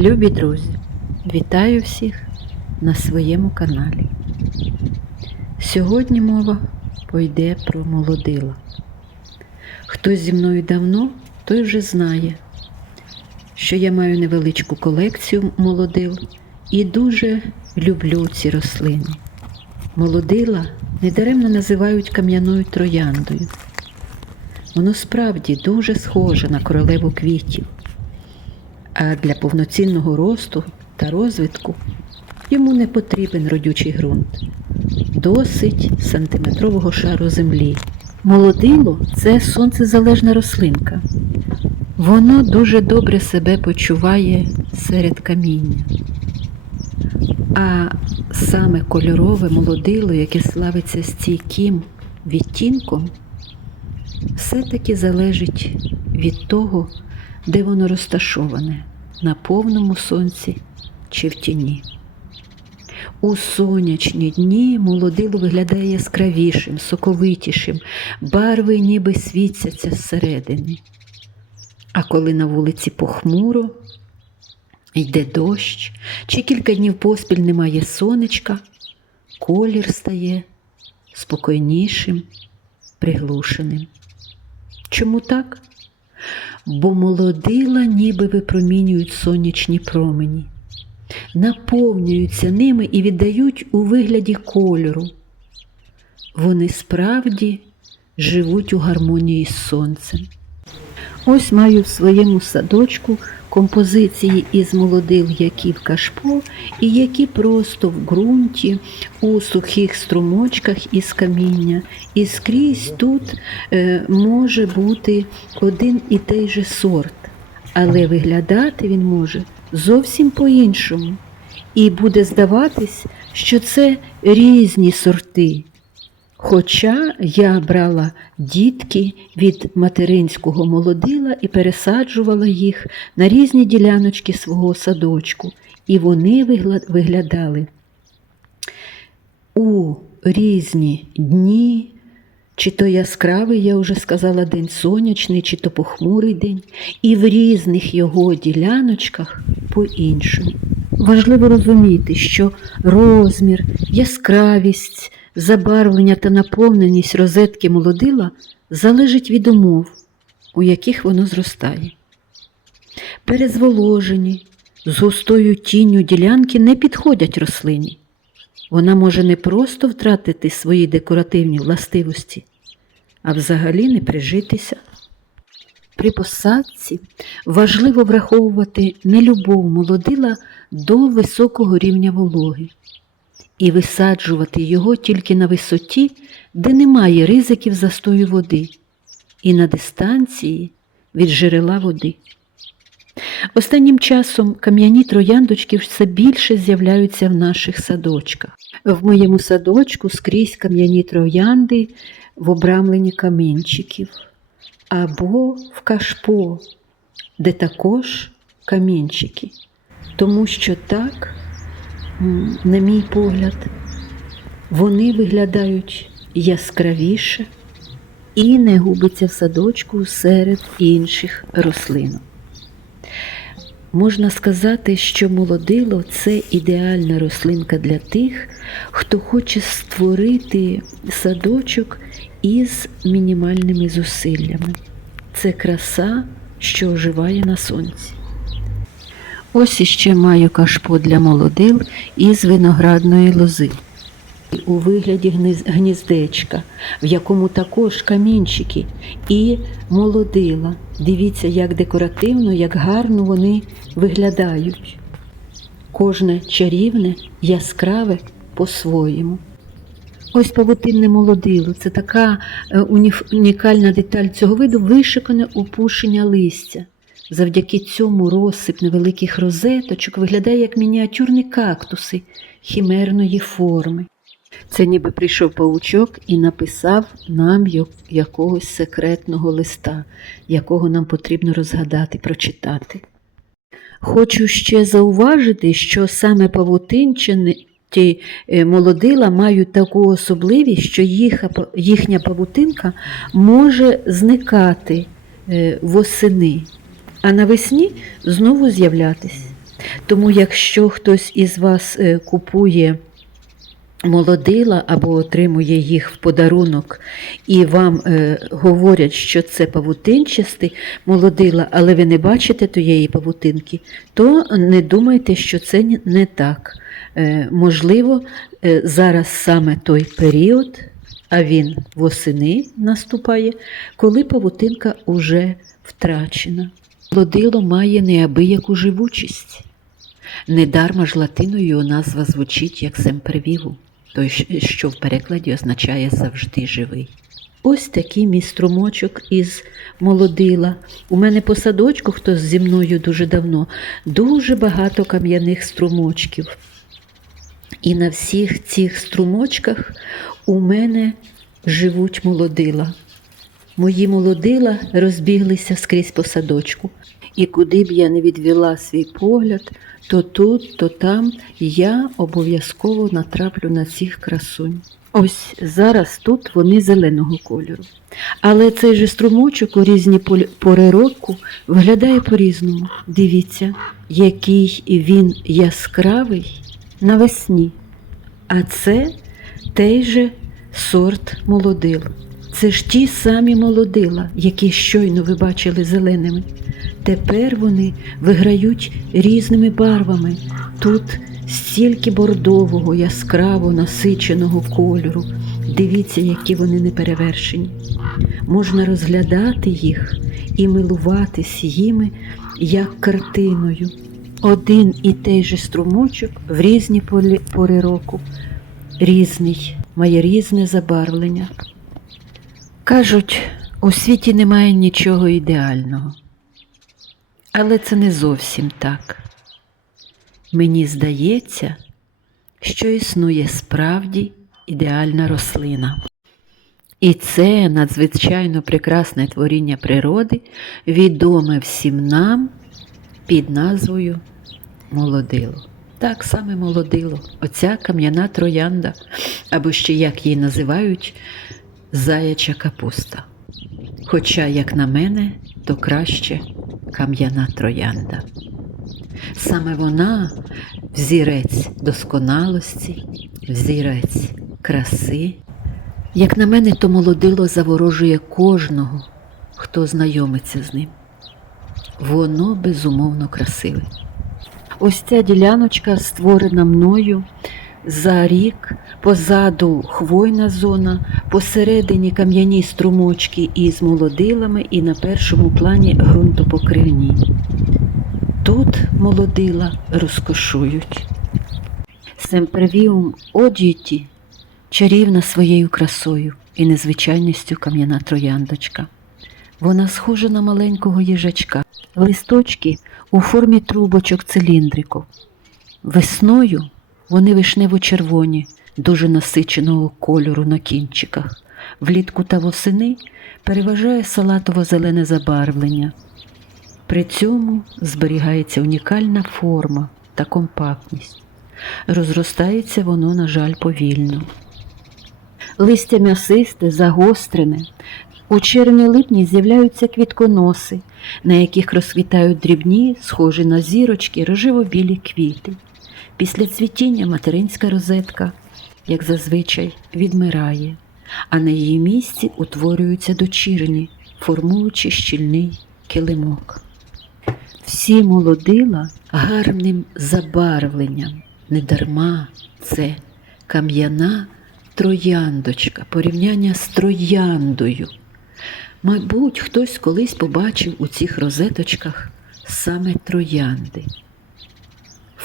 Любі друзі, вітаю всіх на своєму каналі. Сьогодні мова пойде про молодила. Хто зі мною давно, той вже знає, що я маю невеличку колекцію молодил і дуже люблю ці рослини. Молодила недаремно називають кам'яною трояндою. Воно справді дуже схоже на королеву квітів. А для повноцінного росту та розвитку йому не потрібен родючий ґрунт. Досить сантиметрового шару землі. Молодило це сонцезалежна рослинка. Воно дуже добре себе почуває серед каміння. А саме кольорове молодило, яке славиться стійким відтінком, все-таки залежить від того, де воно розташоване на повному сонці чи в тіні. У сонячні дні молодило виглядає яскравішим, соковитішим, барви ніби світяться зсередини. А коли на вулиці похмуро, йде дощ, чи кілька днів поспіль немає сонечка, колір стає спокійнішим, приглушеним. Чому так? Бо молодила ніби випромінюють сонячні промені, наповнюються ними і віддають у вигляді кольору. Вони справді живуть у гармонії з сонцем. Ось маю в своєму садочку композиції із молодил, які в кашпо, і які просто в ґрунті, у сухих струмочках із каміння. І скрізь тут е, може бути один і той же сорт, але виглядати він може зовсім по-іншому. І буде здаватись, що це різні сорти. Хоча я брала дітки від материнського молодила і пересаджувала їх на різні діляночки свого садочку, і вони виглядали у різні дні, чи то яскравий, я вже сказала, день сонячний, чи то похмурий день, і в різних його діляночках по-іншому. Важливо розуміти, що розмір, яскравість, забарвлення та наповненість розетки молодила залежить від умов, у яких воно зростає. Перезволожені, з густою тінню ділянки не підходять рослині. Вона може не просто втратити свої декоративні властивості, а взагалі не прижитися. При посадці важливо враховувати нелюбов молодила до високого рівня вологи і висаджувати його тільки на висоті, де немає ризиків застою води, і на дистанції від джерела води. Останнім часом кам'яні трояндочки все більше з'являються в наших садочках. В моєму садочку скрізь кам'яні троянди в обрамленні камінчиків або в кашпо, де також камінчики. Тому що так, на мій погляд, вони виглядають яскравіше і не губиться в садочку серед інших рослинок. Можна сказати, що молодило це ідеальна рослинка для тих, хто хоче створити садочок із мінімальними зусиллями. Це краса, що оживає на сонці. Ось іще маю кашпо для молодил із виноградної лози. У вигляді гніздечка, в якому також камінчики і молодила. Дивіться, як декоративно, як гарно вони виглядають. Кожне чарівне, яскраве по-своєму. Ось павутинне молодило. Це така е, унікальна деталь цього виду вишикане опушення листя. Завдяки цьому розсип невеликих розеточок виглядає як мініатюрні кактуси хімерної форми. Це ніби прийшов паучок і написав нам якогось секретного листа, якого нам потрібно розгадати, прочитати. Хочу ще зауважити, що саме павутинчані ті е, молодила мають таку особливість, що їх, їхня павутинка може зникати е, восени, а навесні знову з'являтись. Тому, якщо хтось із вас е, купує молодила або отримує їх в подарунок, і вам е, говорять, що це павутинчасті молодила, але ви не бачите тієї павутинки, то не думайте, що це не так. Е, можливо, зараз саме той період, а він восени наступає, коли павутинка уже втрачена. Молодило має неабияку живучість. Недарма ж латиною назва звучить як семпервіву, той, що в перекладі означає завжди живий. Ось такий мій струмочок із молодила. У мене по садочку, хто зі мною дуже давно, дуже багато кам'яних струмочків. І на всіх цих струмочках у мене живуть молодила. Мої молодила розбіглися скрізь по садочку, і куди б я не відвела свій погляд, то тут, то там я обов'язково натраплю на цих красунь. Ось зараз тут вони зеленого кольору. Але цей же струмочок у різні пори року виглядає по-різному. Дивіться, який він яскравий навесні. А це той же сорт молодил. Це ж ті самі молодила, які щойно ви бачили зеленими. Тепер вони виграють різними барвами. Тут стільки бордового, яскраво насиченого кольору. Дивіться, які вони неперевершені. Можна розглядати їх і милуватись їми як картиною. Один і той же струмочок в різні пори року, різний, має різне забарвлення. Кажуть, у світі немає нічого ідеального. Але це не зовсім так. Мені здається, що існує справді ідеальна рослина. І це надзвичайно прекрасне творіння природи, відоме всім нам під назвою молодило. Так саме молодило, оця кам'яна троянда, або ще як її називають, заяча капуста. Хоча, як на мене, то краще кам'яна троянда. Саме вона взірець досконалості, взірець краси. Як на мене, то молодило заворожує кожного, хто знайомиться з ним. Воно безумовно красиве. Ось ця діляночка створена мною за рік, позаду хвойна зона, посередині кам'яні струмочки із молодилами і на першому плані ґрунтопокривні. Тут молодила розкошують. Семпервіум одіті чарівна своєю красою і незвичайністю кам'яна трояндочка. Вона схожа на маленького їжачка. Листочки у формі трубочок циліндриків. Весною вони вишнево-червоні, дуже насиченого кольору на кінчиках. Влітку та восени переважає салатово-зелене забарвлення. При цьому зберігається унікальна форма та компактність. Розростається воно, на жаль, повільно. Листя м'ясисте, загострене. У червні-липні з'являються квітконоси, на яких розквітають дрібні, схожі на зірочки, рожево-білі квіти. Після цвітіння материнська розетка, як зазвичай, відмирає, а на її місці утворюються дочірні, формуючи щільний килимок. Всі молодила гарним забарвленням, недарма це кам'яна трояндочка, порівняння з трояндою. Мабуть, хтось колись побачив у цих розеточках саме троянди.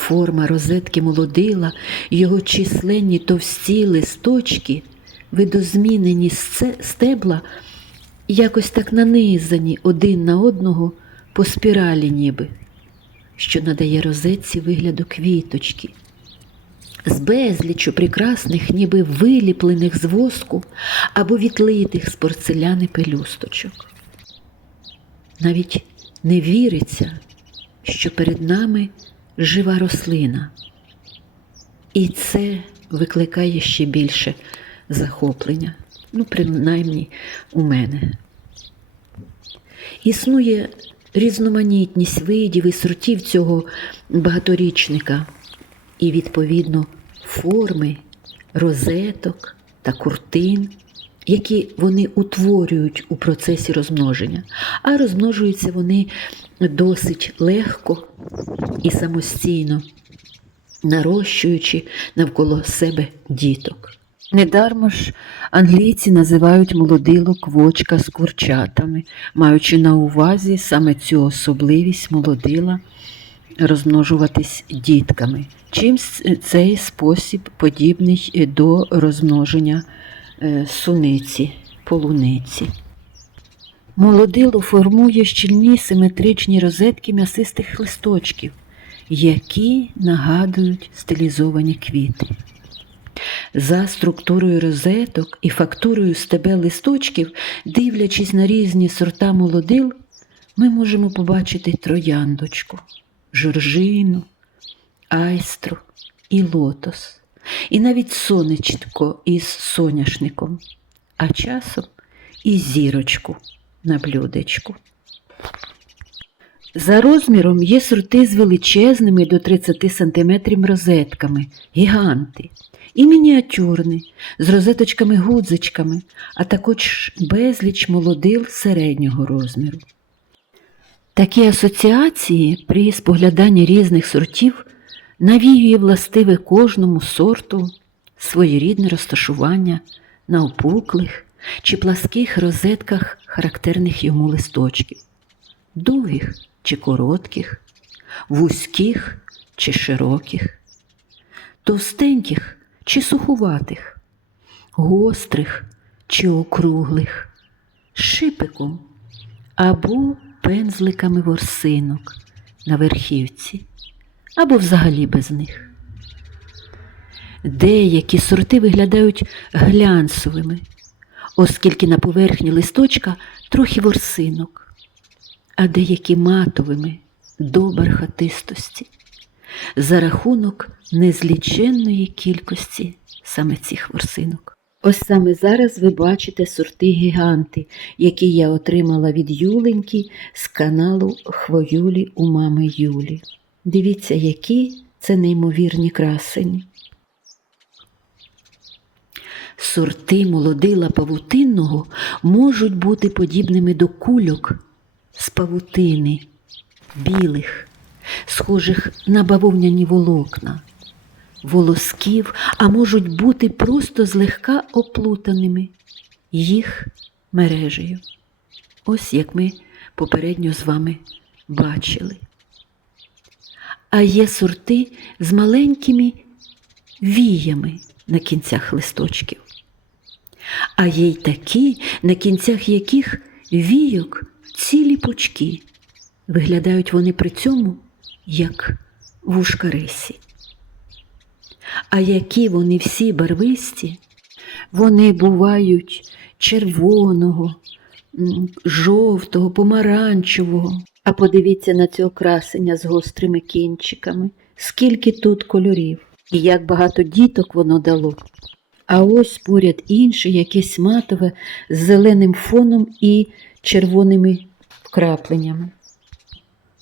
Форма розетки молодила, його численні товсті листочки, видозмінені стебла, якось так нанизані один на одного по спіралі ніби, що надає розетці вигляду квіточки, з безлічу прекрасних, ніби виліплених з воску або відлитих з порцеляни пелюсточок. Навіть не віриться, що перед нами жива рослина. І це викликає ще більше захоплення, ну, принаймні у мене. Існує різноманітність видів і сортів цього багаторічника, і, відповідно, форми, розеток та куртин, які вони утворюють у процесі розмноження, а розмножуються вони досить легко і самостійно, нарощуючи навколо себе діток. Недармо ж англійці називають молодилок вочка з курчатами, маючи на увазі саме цю особливість молодила розмножуватись дітками. Чим цей спосіб подібний до розмноження суниці, полуниці. Молодило формує щільні симетричні розетки м'ясистих листочків, які нагадують стилізовані квіти. За структурою розеток і фактурою стебел листочків, дивлячись на різні сорта молодил, ми можемо побачити трояндочку, жоржину, айстру і лотос, і навіть сонечко із соняшником, а часом і зірочку на блюдечку. За розміром є сорти з величезними до 30 см розетками, гіганти, і мініатюрні, з розеточками-гудзичками, а також безліч молодил середнього розміру. Такі асоціації при спогляданні різних сортів навіює властиве кожному сорту своєрідне розташування на опуклих чи пласких розетках характерних йому листочків, довгих чи коротких, вузьких чи широких, товстеньких чи сухуватих, гострих чи округлих, шипиком або пензликами ворсинок на верхівці, або взагалі без них. Деякі сорти виглядають глянцевими, оскільки на поверхні листочка трохи ворсинок, а деякі матовими до бархатистості за рахунок незліченної кількості саме цих ворсинок. Ось саме зараз ви бачите сорти гіганти, які я отримала від Юленьки з каналу Хвоюлі у мами Юлі. Дивіться, які це неймовірні красені. Сорти молодила павутинного можуть бути подібними до кульок з павутини, білих, схожих на бавовняні волокна, волосків, а можуть бути просто злегка оплутаними їх мережею. Ось як ми попередньо з вами бачили. А є сорти з маленькими віями на кінцях листочків. А є й такі, на кінцях яких війок цілі пучки. Виглядають вони при цьому як вушка рисі. А які вони всі барвисті, вони бувають червоного, жовтого, помаранчевого. А подивіться на цього красення з гострими кінчиками, скільки тут кольорів, і як багато діток воно дало. А ось поряд інше, якесь матове з зеленим фоном і червоними вкрапленнями.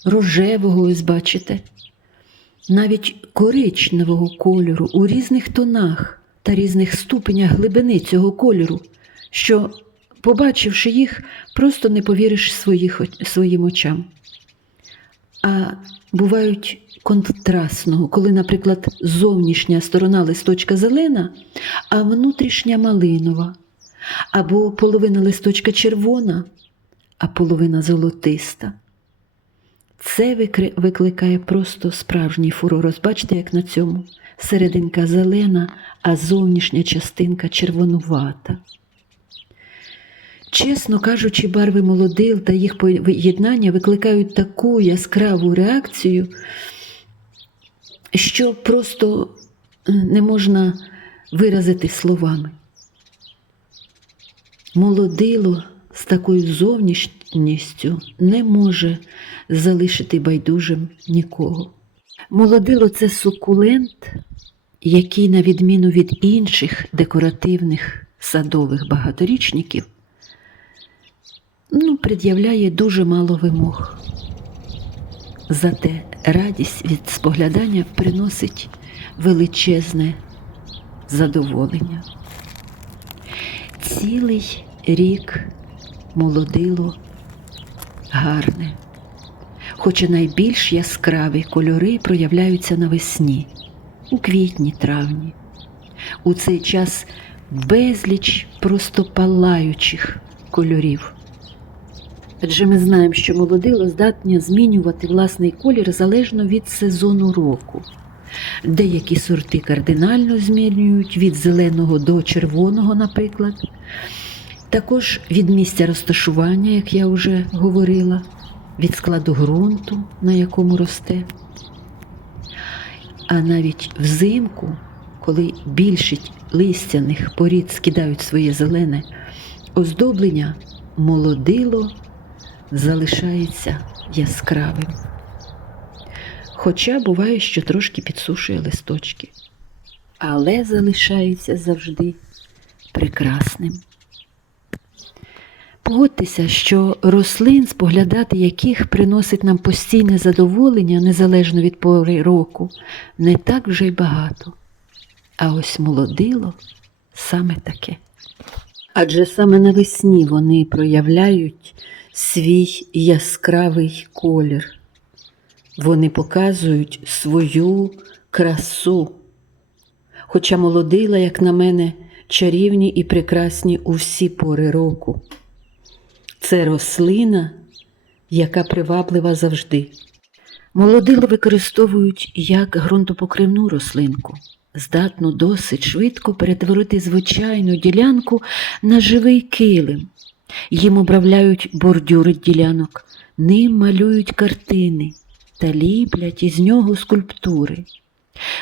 Рожевого, ось бачите, навіть коричневого кольору у різних тонах та різних ступенях глибини цього кольору, що, побачивши їх, просто не повіриш своїх, своїм очам. А бувають контрастного, коли, наприклад, зовнішня сторона листочка зелена, а внутрішня малинова, або половина листочка червона, а половина золотиста. Це викликає просто справжній фурор. Бачите, як на цьому серединка зелена, а зовнішня частинка червонувата. Чесно кажучи, барви молодил та їх поєднання викликають таку яскраву реакцію, що просто не можна виразити словами. Молодило з такою зовнішністю не може залишити байдужим нікого. Молодило це сукулент, який, на відміну від інших декоративних садових багаторічників, ну, пред'являє дуже мало вимог. Зате радість від споглядання приносить величезне задоволення. Цілий рік молодило гарне, хоча найбільш яскраві кольори проявляються навесні, у квітні, травні. У цей час безліч просто палаючих кольорів. Адже ми знаємо, що молодило здатне змінювати власний колір залежно від сезону року. Деякі сорти кардинально змінюють від зеленого до червоного, наприклад. Також від місця розташування, як я вже говорила, від складу ґрунту, на якому росте. А навіть взимку, коли більшість листяних порід скидають своє зелене оздоблення, молодило залишається яскравим. Хоча буває, що трошки підсушує листочки, але залишається завжди прекрасним. Погодьтеся, що рослин, споглядати яких приносить нам постійне задоволення незалежно від пори року, не так вже й багато. А ось молодило саме таке. Адже саме навесні вони проявляють свій яскравий колір. Вони показують свою красу. Хоча молодила, як на мене, чарівні і прекрасні у всі пори року. Це рослина, яка приваблива завжди. Молодило використовують як ґрунтопокривну рослинку, здатну досить швидко перетворити звичайну ділянку на живий килим. Їм обравляють бордюри ділянок, ним малюють картини та ліплять із нього скульптури.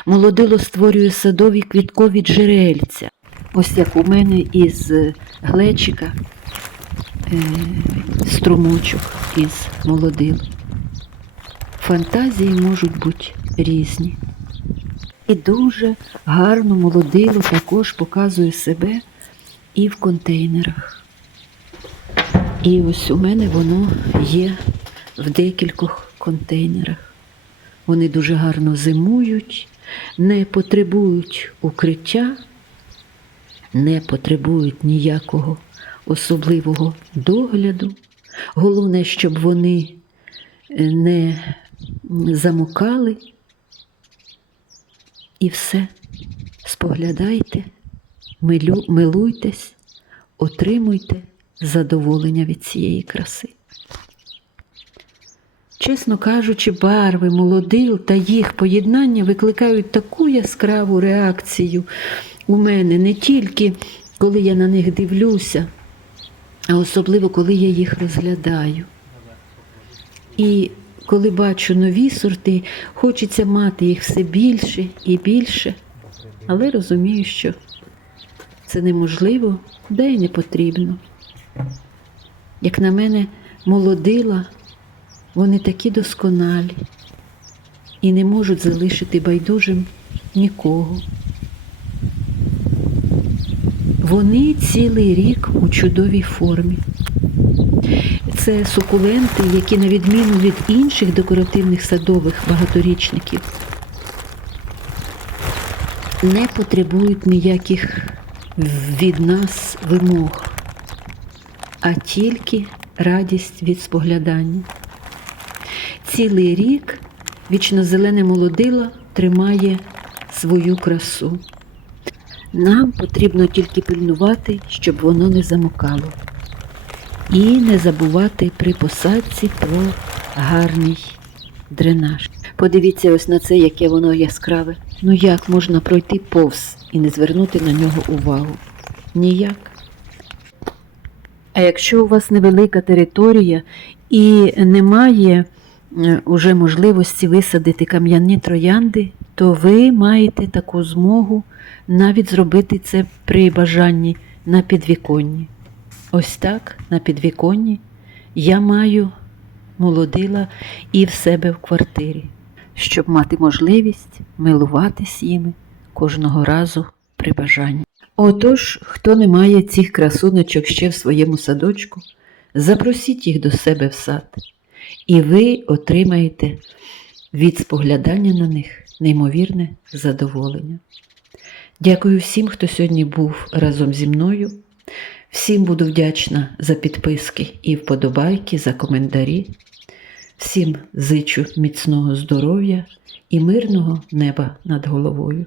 Молодило створює садові квіткові джерельця. Ось як у мене із глечика е, струмочок із молодил. Фантазії можуть бути різні. І дуже гарно молодило також показує себе і в контейнерах. І ось у мене воно є в декількох контейнерах. Вони дуже гарно зимують, не потребують укриття, не потребують ніякого особливого догляду. Головне, щоб вони не замокали. І все. Споглядайте, милуйтесь, отримуйте задоволення від цієї краси. Чесно кажучи, барви молодил та їх поєднання викликають таку яскраву реакцію у мене не тільки коли я на них дивлюся, а особливо коли я їх розглядаю. І коли бачу нові сорти, хочеться мати їх все більше і більше, але розумію, що це неможливо, де й не потрібно. Як на мене, молодила, вони такі досконалі і не можуть залишити байдужим нікого. Вони цілий рік у чудовій формі. Це сукуленти, які, на відміну від інших декоративних садових багаторічників, не потребують ніяких від нас вимог, а тільки радість від споглядання. Цілий рік вічнозелене молодило тримає свою красу. Нам потрібно тільки пильнувати, щоб воно не замокало. І не забувати при посадці про гарний дренаж. Подивіться ось на це, яке воно яскраве. Ну як можна пройти повз і не звернути на нього увагу? Ніяк. А якщо у вас невелика територія і немає е, уже можливості висадити кам'яні троянди, то ви маєте таку змогу навіть зробити це при бажанні на підвіконні. Ось так на підвіконні я маю молодила і в себе в квартирі, щоб мати можливість милуватись їми кожного разу при бажанні. Отож, хто не має цих красуночок ще в своєму садочку, запросіть їх до себе в сад і ви отримаєте від споглядання на них неймовірне задоволення. Дякую всім, хто сьогодні був разом зі мною. Всім буду вдячна за підписки і вподобайки, за коментарі. Всім зичу міцного здоров'я і мирного неба над головою.